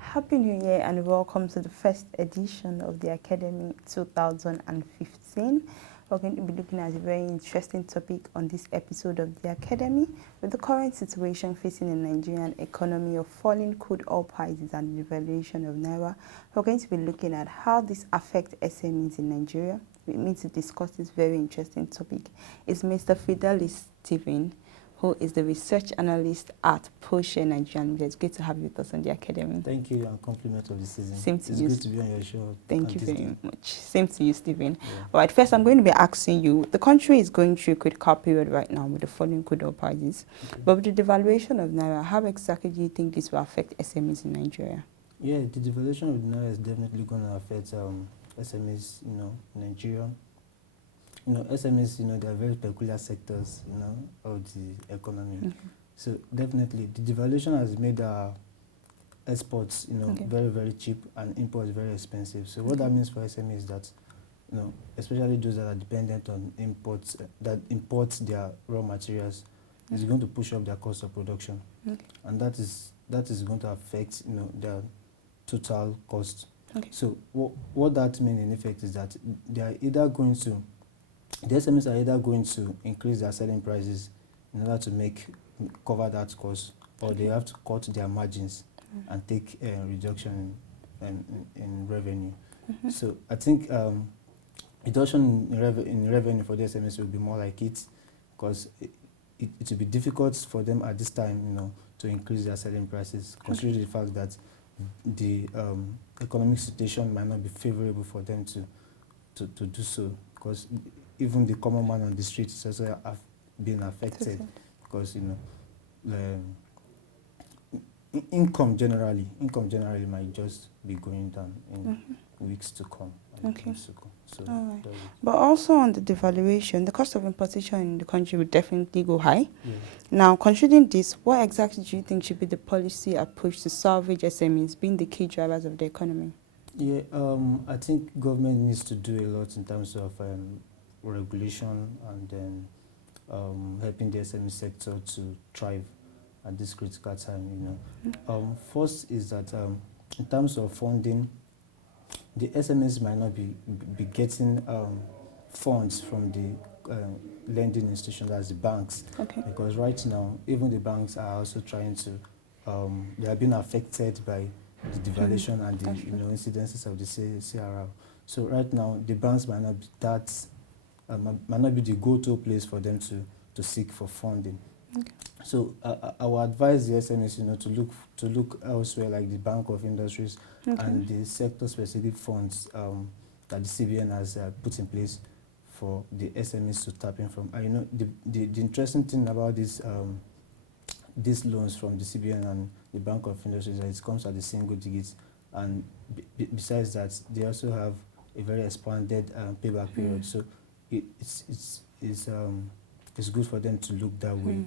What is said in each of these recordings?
Happy New Year and welcome to the first edition of the Academy 2015. We're going to be looking at a very interesting topic on this episode of the Academy, with the current situation facing the Nigerian economy of falling crude oil prices and the devaluation of Naira. We're going to be looking at how this affects SMEs in Nigeria. With me to discuss this very interesting topic is Mr. Fidelis Stephen, who is the research analyst at ProShare Nigeria. It's great to have you with us on the Academy. Thank you, and compliment of the season. Same to it's you. It's good to be on your show. Thank you very much. Same to you, Stephen. Yeah. All right, first I'm going to be asking you, the country is going through a critical period right now with the falling crude oil prices. Okay. But with the devaluation of Naira, how exactly do you think this will affect SMEs in Nigeria? Yeah, the devaluation of Naira is definitely going to affect SMEs, in Nigeria. SMEs, they are very peculiar sectors, of the economy. Mm-hmm. So definitely, the devaluation has made exports, very, very cheap and imports very expensive. So what that means for SMEs is that, especially those that are dependent on imports, that import their raw materials, is going to push up their cost of production, and that is going to affect, their total cost. So what that means in effect is that they are either going to the SMEs are either going to increase their selling prices in order to cover that cost, or they have to cut their margins and take a reduction in revenue. So I think reduction in revenue for the SMEs will be more like it, because it will be difficult for them at this time, to increase their selling prices, considering the fact that the economic situation might not be favorable for them to do so, because even the common man on the streets also have been affected, because income generally might just be going down in weeks to come. So right. But also on the devaluation, the cost of importation in the country will definitely go high. Yeah. Now, considering this, what exactly do you think should be the policy approach to salvage SMEs being the key drivers of the economy? Yeah, I think government needs to do a lot in terms of regulation, and then helping the SME sector to thrive at this critical time. First is that in terms of funding, the SMEs might not be getting funds from the lending institutions, as the banks, because right now even the banks are also trying to they are being affected by the devaluation and the incidences of the CRR. So right now the banks might not be might not be the go-to place for them to seek for funding. So I would advise the SMEs, to look elsewhere, like the Bank of Industries and the sector-specific funds that the CBN has put in place for the SMEs to tap in from. The interesting thing about these loans from the CBN and the Bank of Industries is that it comes at the single digits, and besides that, they also have a very expanded payback period. So it's good for them to look that way,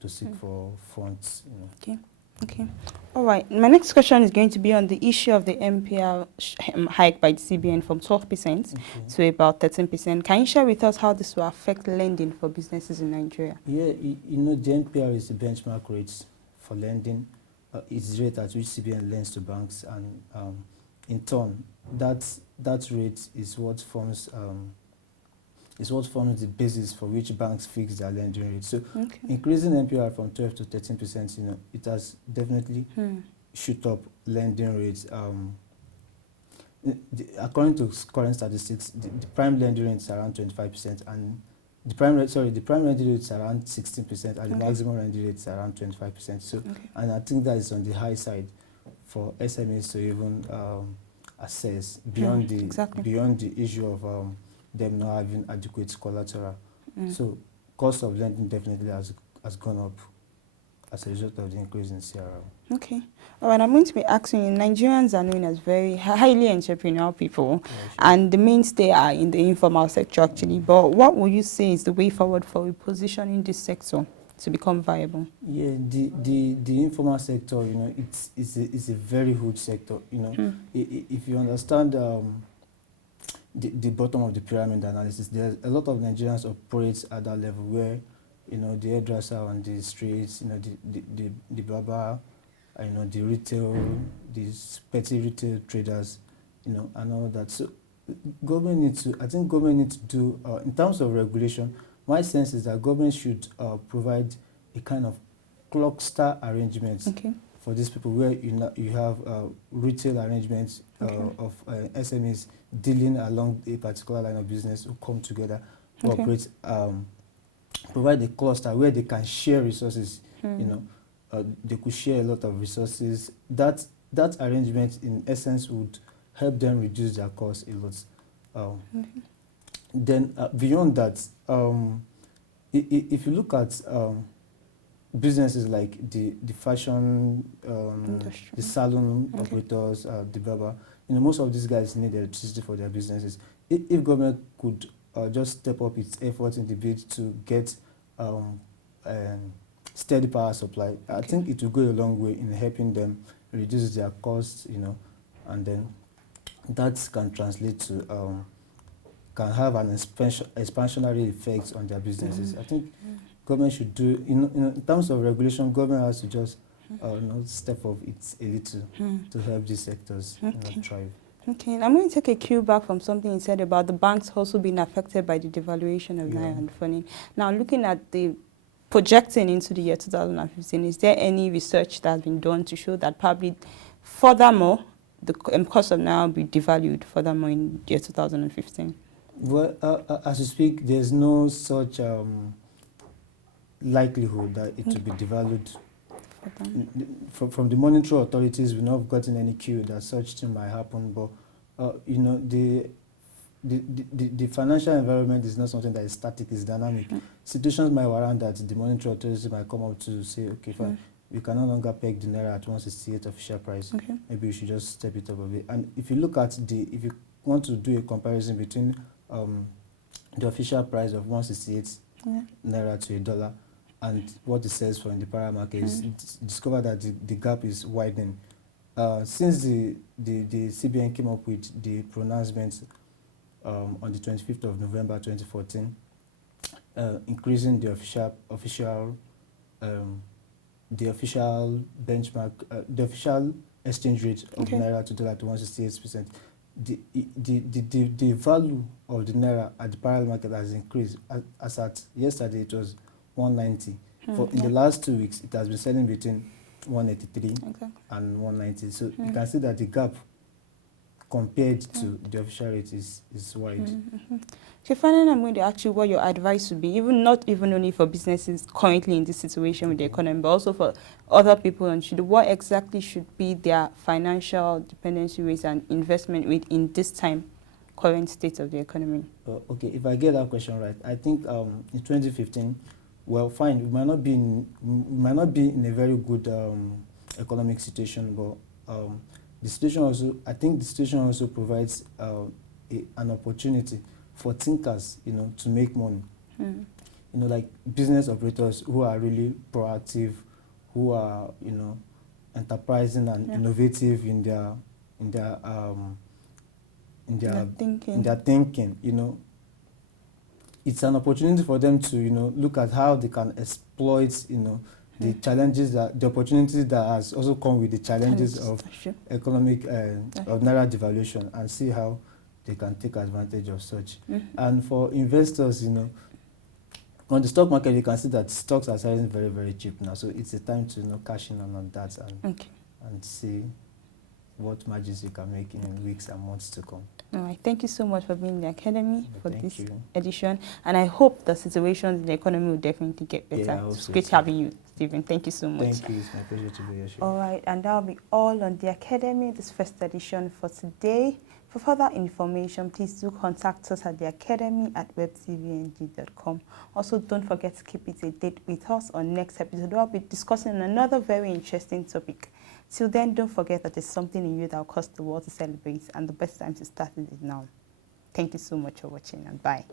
to seek for funds. Okay. All right. My next question is going to be on the issue of the MPR hike by the CBN from 12% to about 13%. Can you share with us how this will affect lending for businesses in Nigeria? Yeah, the MPR is the benchmark rates for lending. It's the rate at which CBN lends to banks, and in turn, that rate is what forms the basis for which banks fix their lending rate. So increasing MPR from 12 to 13%, it has definitely shoot up lending rates. According to current statistics, the prime lending rate is around 25%, and the prime lending rate is around 16%, and the maximum lending rate is around 25%. So, and I think that is on the high side for SMEs to even assess beyond the issue of them not having adequate collateral. So cost of lending definitely has gone up as a result of the increase in CRR. Okay. All right, I'm going to be asking you, Nigerians are known as very highly entrepreneurial people, and the mainstay are in the informal sector actually. But what would you say is the way forward for repositioning this sector to become viable? Yeah, the informal sector, it's a very huge sector. If you understand the bottom of the pyramid analysis. There's a lot of Nigerians operate at that level where, the hairdresser on the streets, the barber, the retail, these petty retail traders, and all that. So I think government needs to do, in terms of regulation, my sense is that government should provide a kind of cluster arrangements for these people where you have retail arrangements of SMEs dealing along a particular line of business who come together to operate, provide a cluster where they can share resources, they could share a lot of resources. That arrangement in essence would help them reduce their costs a lot. Then beyond that, if you look at businesses like the fashion, the salon operators, the barber, most of these guys need electricity for their businesses. If government could just step up its efforts in the bid to get steady power supply, I think it will go a long way in helping them reduce their costs, and then that can translate to can have an expansionary effect on their businesses. I think government should do, in terms of regulation, government has to just step up a little to help these sectors thrive. Okay, I'm going to take a cue back from something you said about the banks also being affected by the devaluation of Naira and funding. Now, looking at the projecting into the year 2015, is there any research that has been done to show that probably furthermore, the cost of Naira will be devalued furthermore in the year 2015? Well, as you speak, there's no such likelihood that it will be devalued. From the monetary authorities, we've not gotten any cue that such thing might happen, but the financial environment is not something that is static, it's dynamic. Situations might warrant that the monetary authorities might come up to say, okay, fine, we can no longer peg the Naira at 168 official price. Maybe we should just step it up a bit. And if you look at if you want to do a comparison between the official price of 168 Naira to $1 and what it says for in the para market, discover that the gap is widening. Since the CBN came up with the pronouncement on the 25th of November 2014, increasing the official benchmark, the official exchange rate of Naira to dollar to 168%. The value of the Naira at the parallel market has increased. As at yesterday, it was 190. In the last 2 weeks, it has been selling between 183 and 190. So you can see that the gap compared to the official rate is wide. Okay, finally, I'm going to ask you what your advice would be, not even only for businesses currently in this situation with the economy, but also for other people on what exactly should be their financial dependency rates and investment rate in this current state of the economy? Okay, if I get that question right, I think in 2015, well, fine, we might not be in a very good economic situation, but the situation also provides an opportunity for thinkers, to make money. Like business operators who are really proactive, who are, enterprising and innovative in their thinking. It's an opportunity for them to, look at how they can exploit, the challenges the opportunities that has also come with the challenges of economic of Naira devaluation, and see how they can take advantage of such. And for investors, on the stock market, you can see that stocks are selling very, very cheap now. So it's a time to cash in on that and see what margins you can make in weeks and months to come. All right. Thank you so much for being in the Academy for this edition. And I hope the situation in the economy will definitely get better. Yeah, it's great having you, Stephen. Thank you so much. Thank you. It's my pleasure to be here. All right. And that will be all on the Academy, this first edition for today. For further information, please do contact us at the Academy at webtvng.com. Also, don't forget to keep it a date with us on next episode. I'll be discussing another very interesting topic. Till then, don't forget that there's something in you that will cause the world to celebrate, and the best time to start it is now. Thank you so much for watching, and bye.